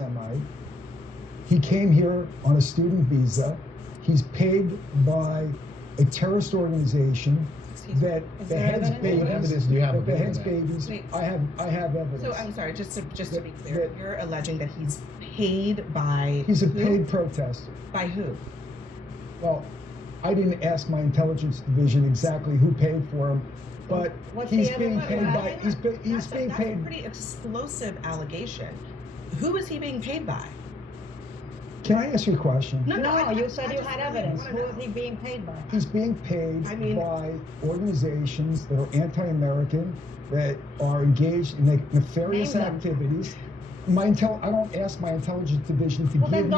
Semite. He came here on a student visa. He's paid by a terrorist organization that beheads babies. That beheads babies. Wait. I have evidence. So I'm sorry, just to be clear, you're alleging that he's paid by He's a who? paid protester. By who? Well, I didn't ask my intelligence division exactly who paid for him, but he's being paid by. He's being That's paid. a pretty explosive allegation. Who is he being paid by? Can I ask you a question? No, you said you had evidence. Who is he being paid by? He's being paid by organizations that are anti-American, that are engaged in nefarious activities. I don't ask my intelligence division to give me. Then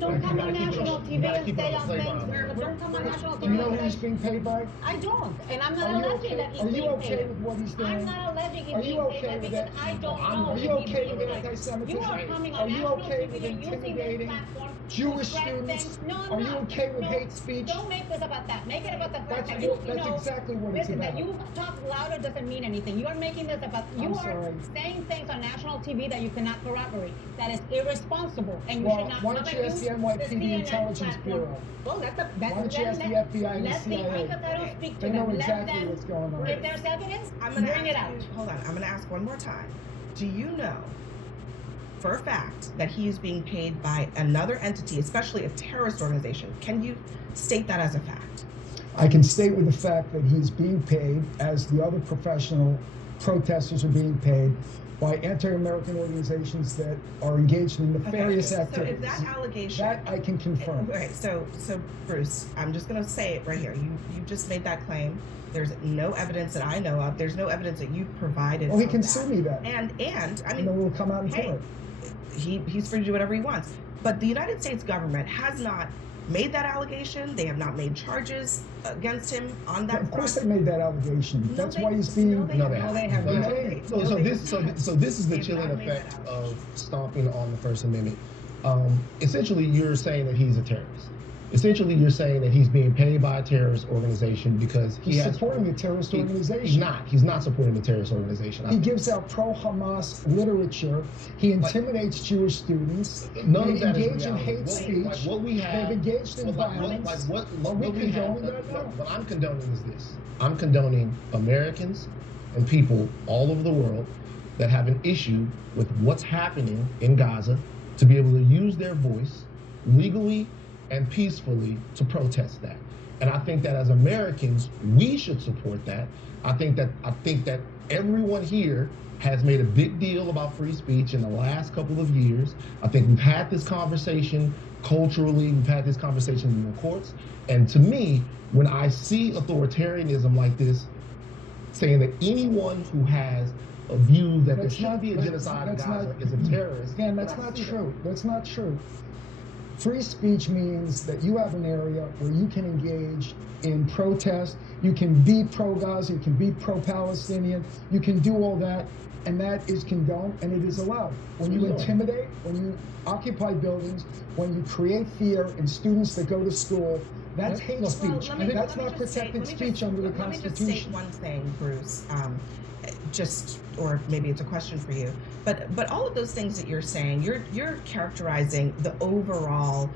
don't come on national TV and say on things. Don't come on national TV. Do you know who he's being paid by? I don't, and I'm not alleging that he's being paid. Are you okay with what he's doing? I'm not alleging he's Are you being okay paid with because that? I don't know. Are you okay with anti-Semitism? You are coming Are on you national okay TV with and using this intimidating platform to Jewish spread students? things. No, Are you okay with hate speech? Don't make this about that. Make it about the fact that That's exactly what it's listen, about. that you talk louder doesn't mean anything. You are making this about. You are saying things on national TV that you cannot corroborate. That is irresponsible, and you should not. Why don't you ask the NYPD Intelligence Bureau? Well, Why don't you ask the FBI and the CIA? Let the hypothetical speak to They them. know exactly what's going on. If there's evidence, Bring it out. Hold on, I'm going to ask one more time. Do you know for a fact that he is being paid by another entity, especially a terrorist organization? Can you state that as a fact? I can state with the fact that he's being paid, as the other professional protesters are being paid, by anti-American organizations that are engaged in nefarious activities. So if that allegation... That I can confirm. Okay, so Bruce, I'm just going to say it right here. You just made that claim. There's no evidence that I know of. There's no evidence that you've provided. Well, he can sue me then. And I mean... And then we'll come out in court. He's free to do whatever he wants. But the United States government has not made that allegation. They have not made charges against him on that. Of course they made that allegation. That's why he's being... No, they haven't. So this is the chilling effect of stomping on the First Amendment. Essentially, you're saying that he's a terrorist. Essentially, you're saying that he's being paid by a terrorist organization because he's supporting a terrorist organization. He's not supporting a terrorist organization. He gives out pro-Hamas literature. He intimidates Jewish students. None of that is engage in hate speech. Like what we have, they've engaged in violence. What I'm condoning is this. I'm condoning Americans and people all over the world that have an issue with what's happening in Gaza to be able to use their voice legally and peacefully to protest that. And I think that as Americans, we should support that. I think that everyone here has made a big deal about free speech in the last couple of years. I think we've had this conversation culturally, we've had this conversation in the courts. And to me, when I see authoritarianism like this, saying that anyone who has a view that there should be a genocide in Gaza is a terrorist. Dan, that's not true. That's not true. Free speech means that you have an area where you can engage in protest, you can be pro-Gaza, you can be pro-Palestinian, you can do all that, and that is condoned and it is allowed. When you intimidate, when you occupy buildings, when you create fear in students that go to school, that's hate speech, and that's not protected speech under the Constitution. Let me just state one thing, Bruce, or maybe it's a question for you, but all of those things that you're saying, you're characterizing the overall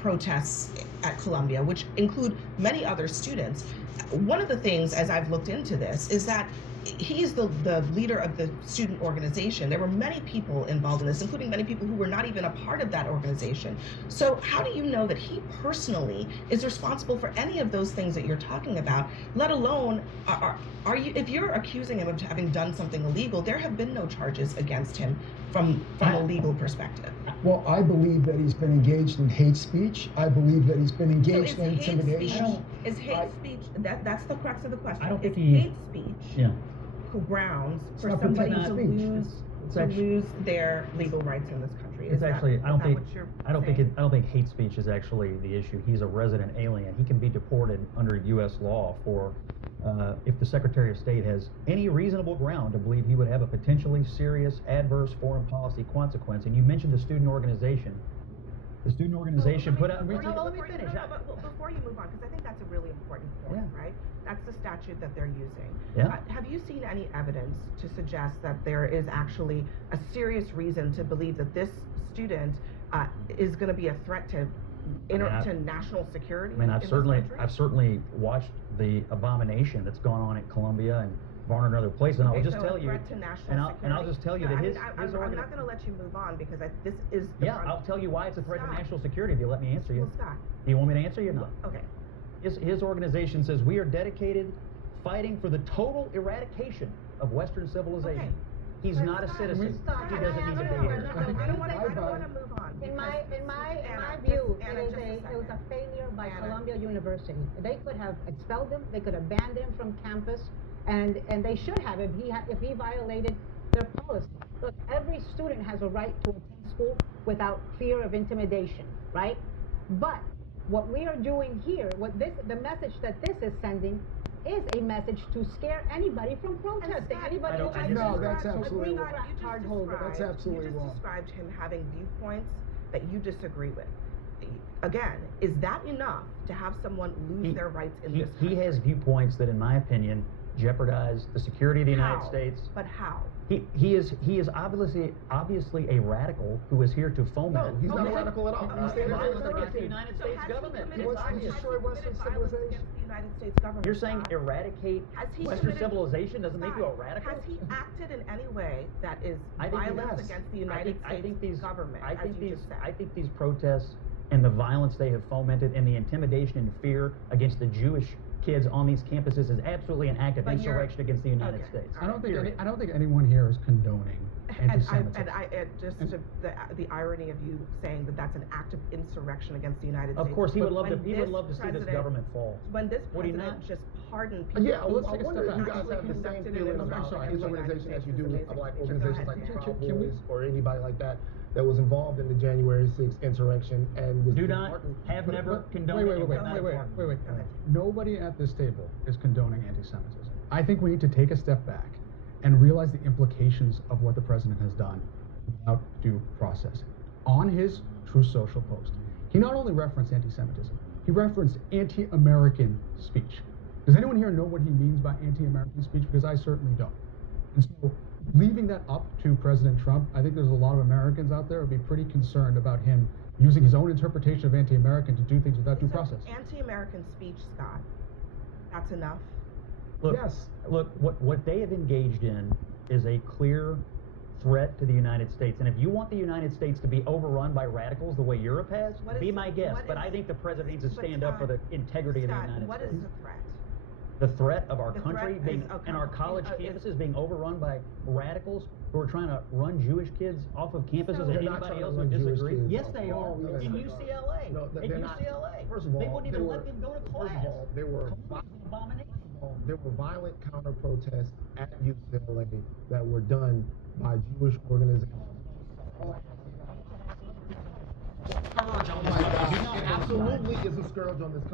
protests at Columbia, which include many other students. One of the things, as I've looked into this, is that he is the leader of the student organization. There were many people involved in this, including many people who were not even a part of that organization. So how do you know that he personally is responsible for any of those things that you're talking about, let alone, are you, if you're accusing him of having done something illegal, there have been no charges against him from a legal perspective? Well, I believe that he's been engaged in hate speech. I believe that he's been engaged in intimidation. Is hate speech, that's the crux of the question. I don't think hate speech grounds for somebody to lose their legal rights in this country? I don't think hate speech is actually the issue. He's a resident alien. He can be deported under U.S. law for if the Secretary of State has any reasonable ground to believe he would have a potentially serious adverse foreign policy consequence. And you mentioned the student organization. The student organization put out. Let me finish. but before you move on, because I think that's a really important point, Yeah. right? That's the statute that they're using. Yeah. Have you seen any evidence to suggest that there is actually a serious reason to believe that this student is going to be a threat to to national security? I mean, in this country? I've certainly watched the abomination that's gone on at Columbia and Barnard and other places, and Okay, I'll just so tell you, threat to national and I'll security? just tell you No, that I his mean, I'm not going to let you move on because this is the yeah, I'll tell you why it's a threat to Scott. national security if you let me answer you. Well, Scott. Do you want me to answer you? No. Okay. His organization says we are dedicated fighting for the total eradication of Western civilization. Okay. He's But not a Scott, citizen. Scott, He can doesn't I need to ask be you here. a question? I don't want to Bye-bye. move on. In my Anna, view, Anna, it just a was a second. failure by Anna. Columbia University. They could have expelled him. They could have banned him from campus, and they should have if he violated their policy. Look, every student has a right to attend school without fear of intimidation, right? But what we are doing here, the message that this is sending, is a message to scare anybody from protesting. Scott, Anybody I don't- who I has No, a that's green absolutely card wrong. holder. That's absolutely You just wrong. described him having viewpoints that you disagree with. Again, is that enough to have someone lose their rights in this country? He has viewpoints that, in my opinion, jeopardize the security of the United How? States. But how? He is obviously a radical who is here to foment. No, he's not a Okay. radical at all. He's standing violence for against the America. United So States has he government. committed It's What's to obvious. destroy Western violence civilization? against the United States government? You're saying Scott? eradicate Has he Western committed- civilization doesn't make you a Scott, radical? Has he acted in any way that is I think he violence has. against the United States government, I as think you these just said? I think these protests and the violence they have fomented and the intimidation and fear against the Jewish kids on these campuses is absolutely an act of But you're- insurrection against the United okay. States. I don't think Period. I don't think anyone here is condoning anti-Semitism. The irony of you saying that that's an act of insurrection against the United States. Of course, he would love to. When He would love to see this president- government fall. When this Would he president not? just pardoned people. Yeah, Let's I take a wonder step if you back. guys have the same Conducted feeling an about insurrection his against the organization as you do United of like States. organizations Go like ahead, the Proud Dan. Boys or anybody like that that was involved in the January 6th insurrection and was Do not, departing- have But- never but- condoned it. and will not wait. support. Go ahead. Nobody at this table is condoning anti-Semitism. I think we need to take a step back and realize the implications of what the president has done without due process. On his True Social post, he not only referenced anti-Semitism, he referenced anti-American speech. Does anyone here know what he means by anti-American speech? Because I certainly don't. And so, leaving that up to President Trump, I think there's a lot of Americans out there who would be pretty concerned about him using his own interpretation of anti-American to do things without due Is that process. Anti-American speech, Scott. That's enough. Look, Yes. Look, what they have engaged in is a clear threat to the United States. And if you want the United States to be overrun by radicals the way Europe has, What is- be my guest. what But is- I think the president needs to but stand up for Scott, the integrity of the Scott, United what States. is the threat? The threat of our The country threat being is- and our college is- campuses being overrun by radicals who are trying to run Jewish kids off of campuses So- and They're not anybody trying to else run would Jewish disagree. kids Yes, off. they are. Oh, no, In no. UCLA. No, they're In not. UCLA. First of all, they wouldn't even they let were- them go to class. First of all, there were It's an abomination. there were violent counter protests at UCLA that were done by Jewish organizations. Oh my God. It absolutely is a scourge on this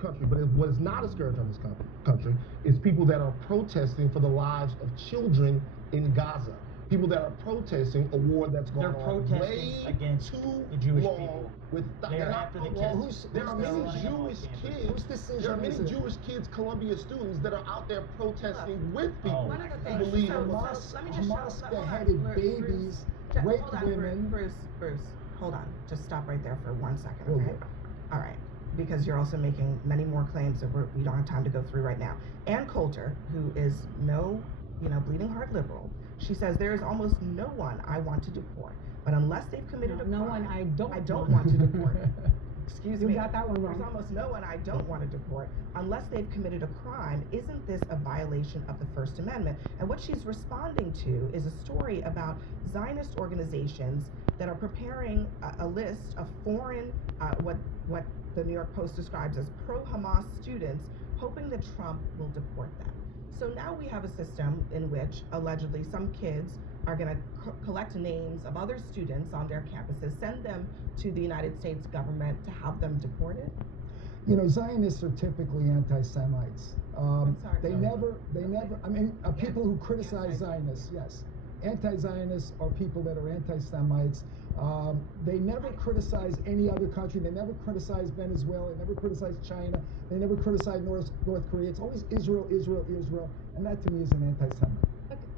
country, but what is not a scourge on this country is people that are protesting for the lives of children in Gaza. People that are protesting a war that's gone They're on protesting way against too the Jewish long. people. With They are after the Well, kids. there are many Who's Jewish decision? kids. Whose decision There are many is it? Jewish kids, Columbia students, that are out there protesting with people Oh. One of the who things- believe so- in Hamas, let me just Hamas show- hold on, beheaded Bruce, babies, Bruce, raped hold on, women. Bruce, hold on. Just stop right there for 1 second, Will okay? do. All right. Because you're also making many more claims that we don't have time to go through right now. Ann Coulter, who is no, bleeding heart liberal, she says there is almost no one I want to deport, but unless they've committed a crime, No one I don't want to deport. Excuse You me. got that one wrong. There's almost no one I don't want to deport unless they've committed a crime. Isn't this a violation of the First Amendment? And what she's responding to is a story about Zionist organizations that are preparing a list of foreign, what the New York Post describes as pro-Hamas students, hoping that Trump will deport them. So now we have a system in which allegedly some kids are going to collect names of other students on their campuses, send them to the United States government to have them deported. Zionists are typically anti-Semites. I'm sorry, They no. never, I mean, people who criticize Zionists, yes. Anti-Zionists are people that are anti-Semites. They never criticize any other country. They never criticize Venezuela. They never criticize China. They never criticize North Korea. It's always Israel, Israel, Israel, and that to me is an anti-Semitic.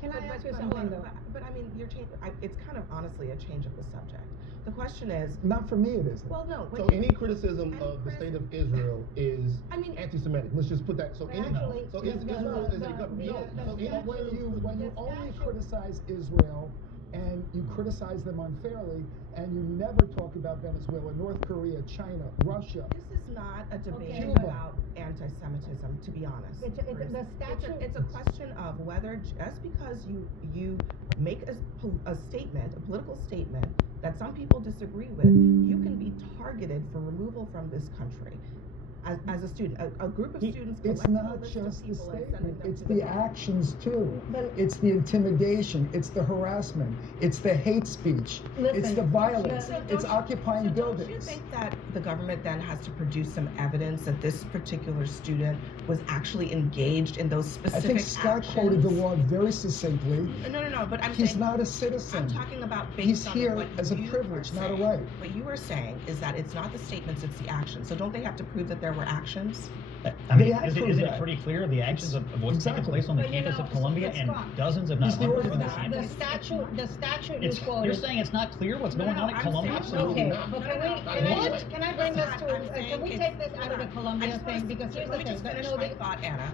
Can I ask you But something though? But I mean, it's kind of honestly a change of the subject. The question is, Not for me, it isn't. well, no. So any criticism of the state of Israel is anti-Semitic. Let's just put that. So any Actually, so is Israel is a government? No. So When you only criticize Israel and you criticize them unfairly, and you never talk about Venezuela, North Korea, China, Russia. This is not a debate Okay. about anti-Semitism, to be honest. It's the statute. It's a question of whether just because you make a statement, a political statement that some people disagree with, you can be targeted for removal from this country. As a student, a group of students. It's collecting a not list of just the people and sending statement, them it's to the actions too. But- It's the intimidation, it's the harassment, it's the hate speech, it's Listen, the violence, so it's Don't occupying you buildings. think that the government then has to produce some evidence that this particular student was actually engaged in those I specific think Scott quoted the law very succinctly. No, but I'm He's saying, not a citizen. I'm talking about based He's on here what as a you privilege, are not a saying. right. What you are saying is that it's not the statements, it's the actions. So don't they have to prove that there were actions? I mean, They have isn't proved it that. pretty clear the actions of what's taken Exactly. place on the But you campus know, of Columbia it's and wrong. dozens, if not He's the hundreds of organizer. the campus? The statute you You're quoted. saying it's not clear what's No, going no, on at I'm Columbia? saying- Absolutely Okay, not. but No, can no, we, no, can I, what? can I bring this I'm to, saying can we it's- take this out of the I Columbia just thing? wanna- Because here's the let me thing, just that- finish no, my they- thought, Anna.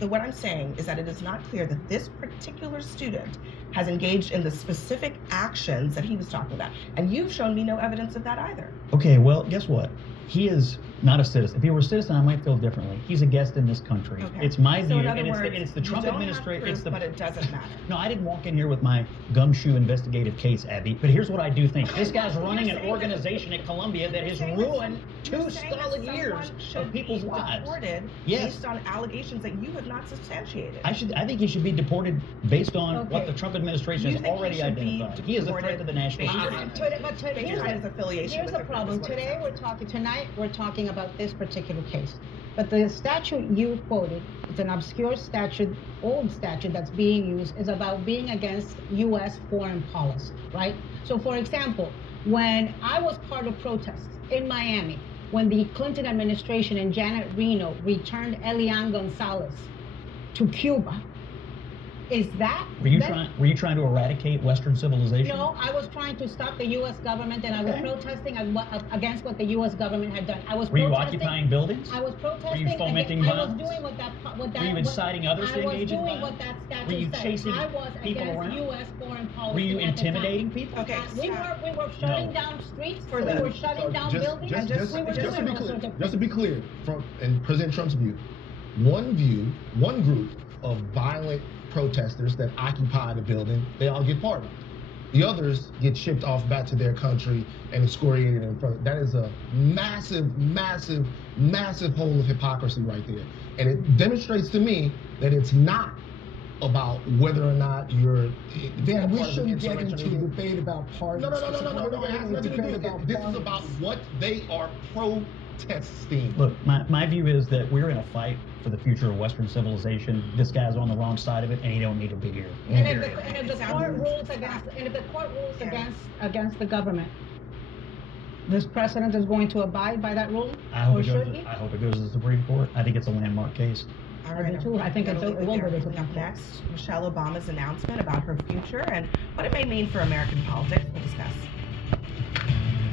What I'm saying is that it is not clear that this particular student has engaged in the specific actions that he was talking about. And you've shown me no evidence of that either. Okay, well, guess what? He is not a citizen. If he were a citizen, I might feel differently. He's a guest in this country. Okay. It's my So view, in other and words, it's the you Trump don't have administration. proof, It's the but it doesn't matter. No, I didn't walk in here with my gumshoe investigative case, Abby. But here's what I do think: this guy's You're running an saying that- organization at Columbia that You're has saying that ruined you're 2 saying that solid someone years should of people's be lives. deported Yes. based on allegations that you have not substantiated. I think he should be deported based on what Okay. the Trump administration You has think he already should be identified. He is a threat deported to the national based security. on- Here's on his affiliation here's with the the group problem. is what it Today sounds tonight we're talking about this particular case. But the statute you quoted, it's an obscure statute, old statute that's being used, is about being against U.S. foreign policy, right? So for example, when I was part of protests in Miami, when the Clinton administration and Janet Reno returned Elian Gonzalez to Cuba, is that Were you trying to eradicate Western civilization? No, I was trying to stop the U.S. government, and I was Okay. protesting against what the U.S. government had done. I was Were you protesting. occupying buildings? I was protesting. Were you fomenting I was violence? doing what that. Were you inciting others to engage in I was doing violence? what that statute Were you said. chasing I was people against around? U.S. foreign policy. Were you at the time. intimidating people? Okay, We were shutting down streets. We were shutting down buildings. Just we were to doing be all clear, sorts of just to be things. clear, from in President Trump's view, one group of violent protesters that occupy the building, they all get pardoned. The others get shipped off back to their country and excoriated in front. That is a massive, massive, massive hole of hypocrisy right there. And it demonstrates to me that it's not about whether or not you're. Dan, we part of an shouldn't get insurrection into or a anything. debate about pardons. No. It has nothing to do with it. This is about what they are protesting. Look, my view is that we're in a fight for the future of Western civilization. This guy's on the wrong side of it, and he don't need to be here. And Period. if the court rules against the government, this president is going to abide by that rule, I hope or it goes. should he? I hope it goes to the Supreme Court. I think it's a landmark case. All I do too. I think I'm it gonna will leave go to there. the Supreme Up Court. next, Michelle Obama's announcement about her future and what it may mean for American politics. We'll discuss.